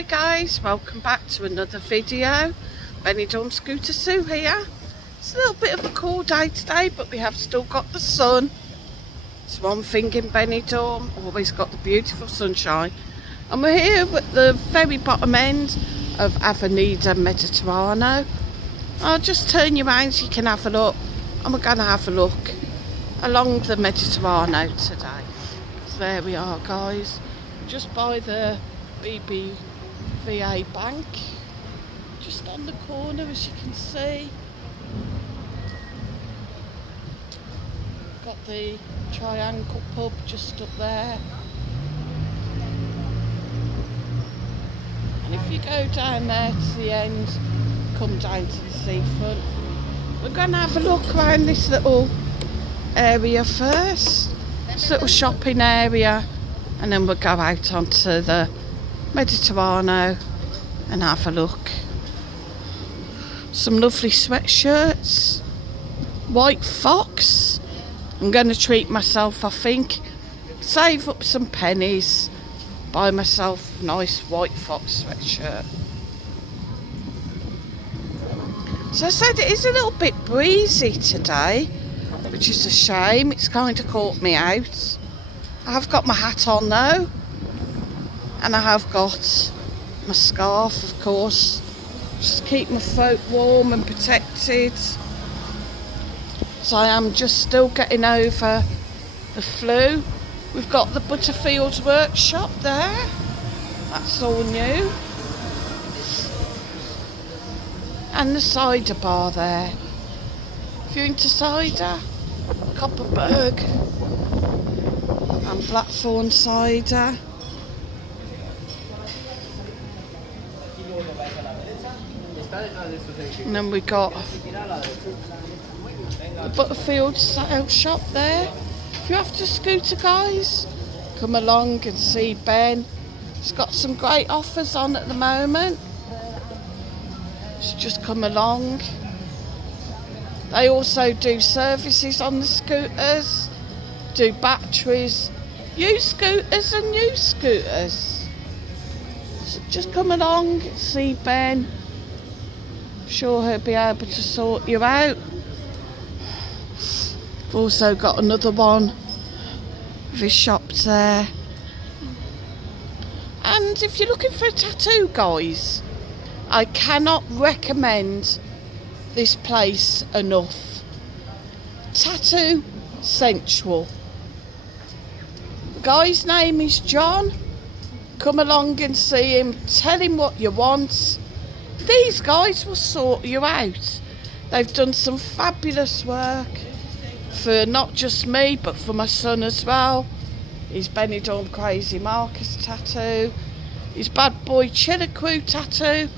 Hi guys, welcome back to another video. Benidorm Scooter Sue here. It's a little bit of a cool day today, but we have still got the sun. It's one thing in Benidorm, always got the beautiful sunshine. And we're here at the very bottom end of Avenida Mediterráneo. I'll just turn you around so you can have a look. And we're going to have a look along the Mediterráneo today. So there we are guys, just by the BBVA bank, just on the corner as you can see. Got the Triangle pub just up there. And if you go down there to the end, come down to the seafront. We're going to have a look around this little area first, this little shopping area, and then we'll go out onto the Mediterano and have a look. Some lovely sweatshirts, white fox. I'm going to treat myself, I think, save up some pennies, buy myself a nice white fox sweatshirt. So I said it is a little bit breezy today, which is a shame. It's kind of caught me out. I have got my hat on though, and I have got my scarf, of course, just to keep my throat warm and protected. So I am just still getting over the flu. We've got the Butterfield's workshop there. That's all new. And the cider bar there. If you're into cider, Copperberg and Blackthorn cider. And then we got the Butterfield sale shop there. If you're after a scooter guys, come along and see Ben. He's got some great offers on at the moment. So just come along. They also do services on the scooters, do batteries, used scooters and new scooters. So just come along, see Ben. Sure he'll be able to sort you out. We've also got another one of his shops there. And if you're looking for a tattoo guys, I cannot recommend this place enough. Tattoo Sensual. The guy's name is John. Come along and see him, tell him what you want. These guys will sort you out. They've done some fabulous work for not just me but for my son as well. His Benidorm Crazy Marcus tattoo, his Bad Boy Chiller Crew tattoo,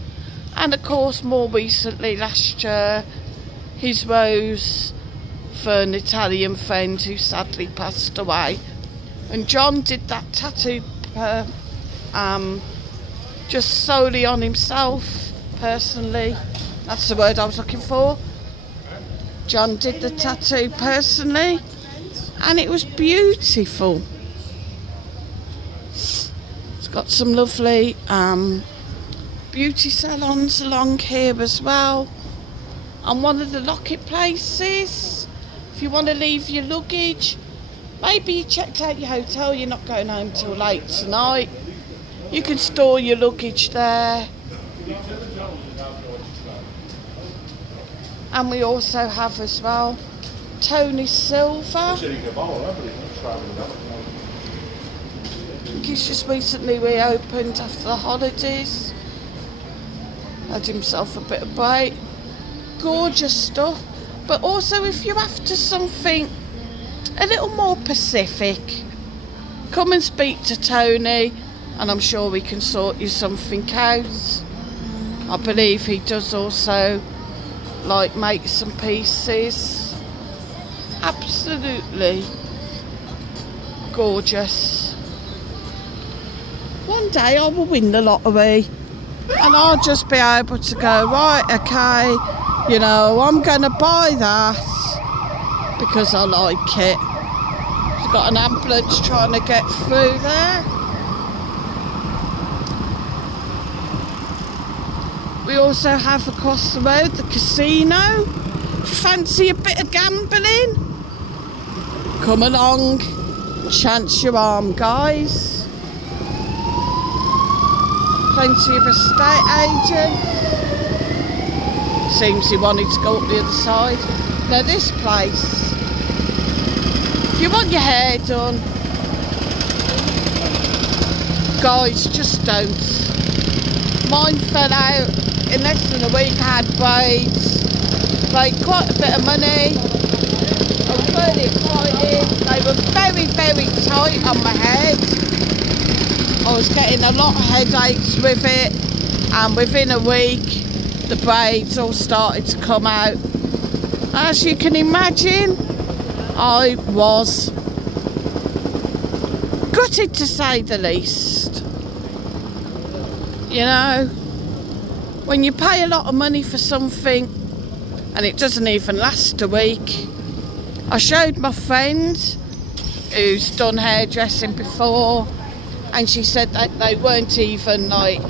and of course more recently last year his rose for an Italian friend who sadly passed away. And John did that tattoo just solely on himself personally. That's the word I was looking for. John did the tattoo personally and it was beautiful. It's got some lovely beauty salons along here as well. And one of the locket places, if you want to leave your luggage, maybe you checked out your hotel, you're not going home till late tonight, you can store your luggage there. And we also have as well Tony Silver. He's just recently reopened after the holidays. Had himself a bit of break. Gorgeous stuff. But also if you're after something a little more Pacific, come and speak to Tony and I'm sure we can sort you something out. I believe he does also like make some pieces. Absolutely gorgeous. One day I will win the lottery and I'll just be able to go, right, okay, you know, I'm gonna buy that because I like it. We've got an ambulance trying to get through there. We also have across the road the casino. Fancy a bit of gambling? Come along, chance your arm, guys. Plenty of estate agents. Seems he wanted to go up the other side. Now this place, if you want your hair done, guys, just don't. Mine fell out in less than a week. I had braids, like quite a bit of money. I was really excited. They were very, very tight on my head. I was getting a lot of headaches with it, and within a week the braids all started to come out. As you can imagine, I was gutted to say the least. You know, when you pay a lot of money for something and it doesn't even last a week. I showed my friend who's done hairdressing before, and she said that they weren't even like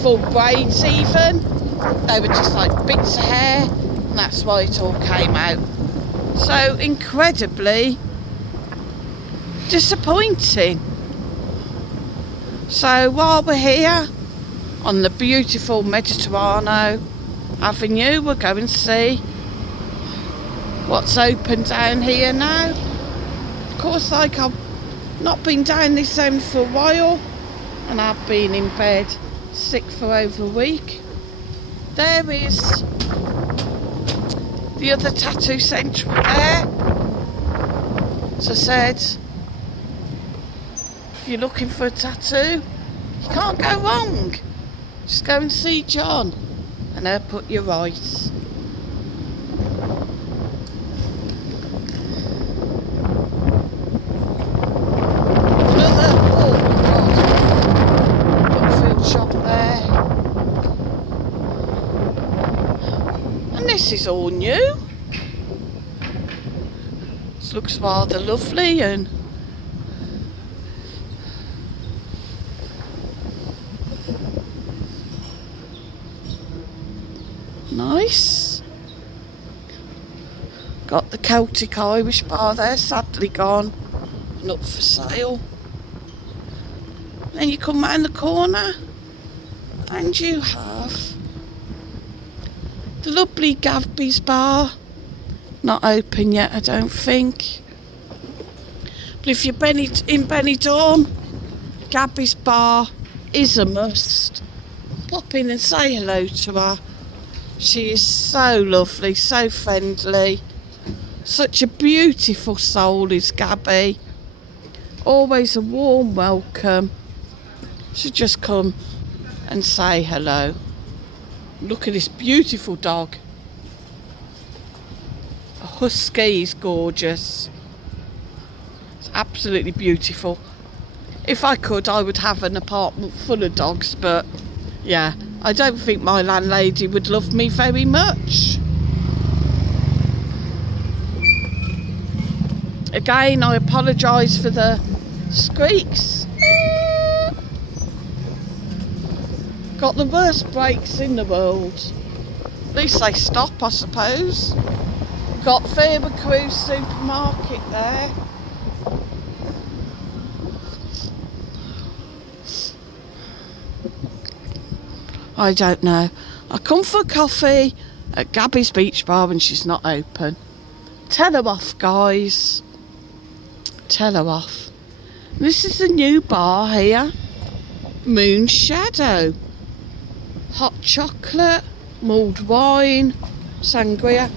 full braids even. They were just like bits of hair, and that's why it all came out. So incredibly disappointing. So while we're here on the beautiful Mediterráneo Avenue, we're going to see what's open down here now. Of course, like I've not been down this end for a while, and I've been in bed sick for over a week. There is the other tattoo centre there. As I said, if you're looking for a tattoo, you can't go wrong. Just go and see John and he'll put you right. This is all new. This looks rather lovely and nice. Got the Celtic Irish bar there, sadly gone and up for sale. Then you come round the corner and you have the lovely Gabby's bar. Not open yet, I don't think. But if you're in Benidorm, Gabby's bar is a must. Pop in and say hello to her. She is so lovely, so friendly. Such a beautiful soul is Gabby. Always a warm welcome. So just come and say hello. Look at this beautiful dog. A husky is gorgeous. It's absolutely beautiful. If I could, I would have an apartment full of dogs, but yeah, I don't think my landlady would love me very much. Again, I apologise for the squeaks. Got the worst brakes in the world. At least they stop, I suppose. Got Faber Cruise supermarket there. I don't know. I come for coffee at Gabby's Beach Bar and she's not open. Tell her off, guys. Tell her off. This is the new bar here. Moon Shadow. Hot chocolate, mulled wine, sangria,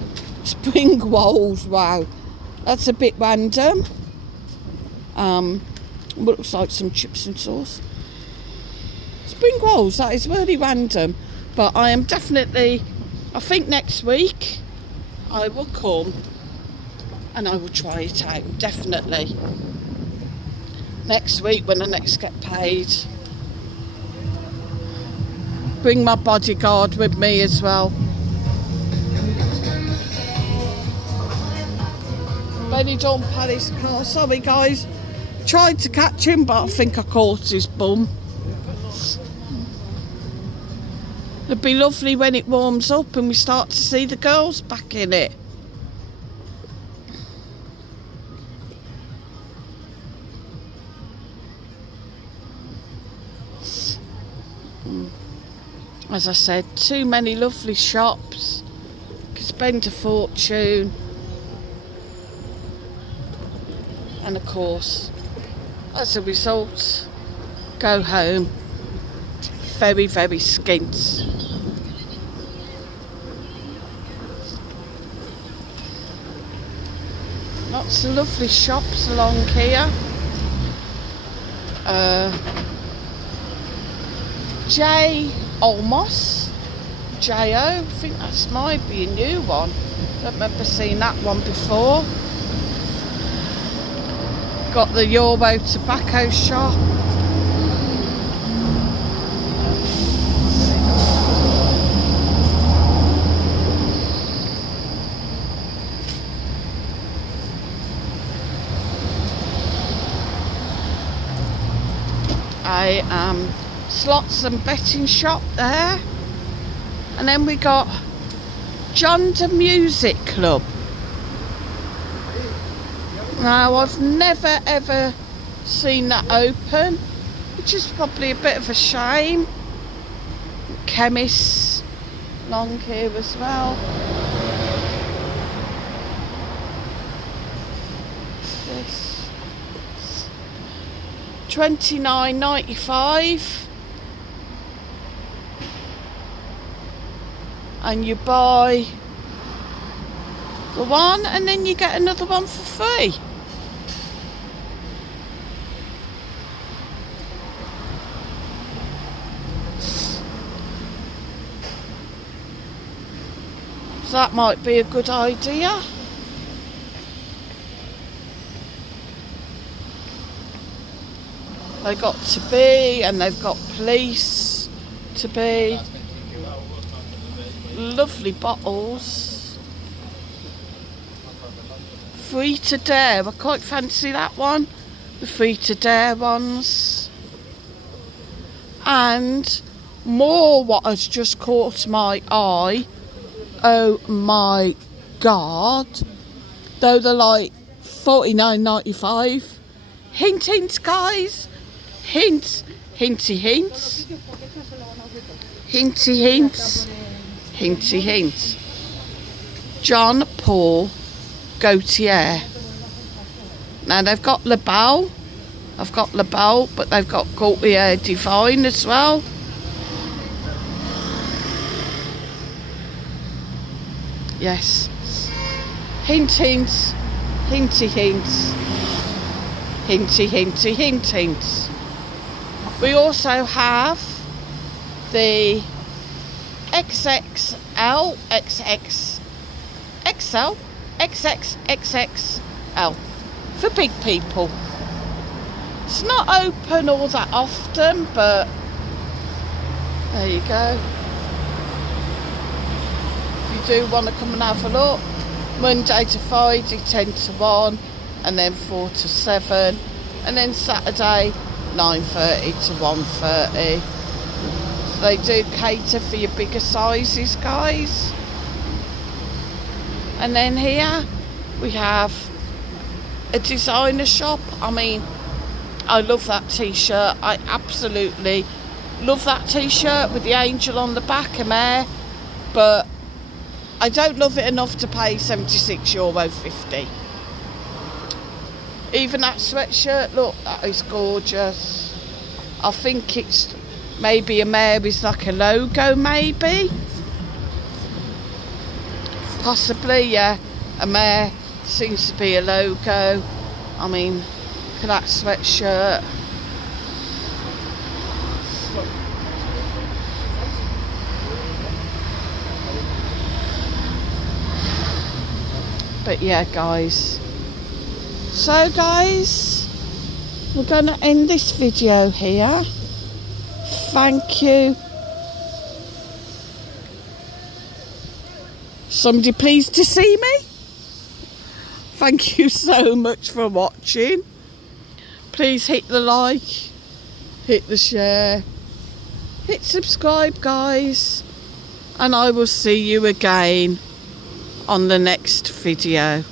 spring rolls. Wow, that's a bit random. Looks like some chips and sauce. Spring rolls, that is really random. But I am definitely, I think next week I will come and I will try it out, definitely. Next week when I next get paid. Bring my bodyguard with me as well. Benidorm Palace car. Sorry guys, tried to catch him but I think I caught his bum. It'll be lovely when it warms up and we start to see the girls back in it. As I said, too many lovely shops. Could spend a fortune. And of course, as a result, go home very, very skint. Lots of lovely shops along here. J. Olmos, J.O. I think that might be a new one. Don't remember seeing that one before. Got the Euro tobacco shop. Slots and betting shop there. And then we got John the Music Club. Now, I've never ever seen that open, which is probably a bit of a shame. Chemists along here as well. This $29.95. And you buy the one and then you get another one for free. So that might be a good idea. They got to be, and they've got police to be. Lovely bottles. Free to dare. I quite fancy that one. The free to dare ones. And more what has just caught my eye. Oh my god. Though they're like $49.95. Hint, hint, guys. Hint. Hinty hints. Hinty hints. Hinty hint. John Paul Gaultier. Now they've got Le Bal. I've got Le Bal, but they've got Gaultier Divine as well. Yes. Hint hints. Hinty hints. Hinty hinty hint hints. We also have the XXL, XXXL, XXXXL for big people. It's not open all that often, but there you go. If you do want to come and have a look, Monday to Friday 10 to 1, and then 4 to 7, and then Saturday 9:30 to 1:30. They do cater for your bigger sizes, guys. And then here we have a designer shop. I mean, I love that t-shirt. I absolutely love that t-shirt with the angel on the back and there. But I don't love it enough to pay €76.50. Even that sweatshirt, look, that is gorgeous. I think it's maybe a Mary's, like a logo, maybe. Possibly, yeah. A Mare seems to be a logo. I mean, look at that sweatshirt. But yeah, guys. So, guys, we're going to end this video here. Thank you. Somebody pleased to see me? Thank you so much for watching. Please hit the like, hit the share, hit subscribe, guys. and I will see you again on the next video.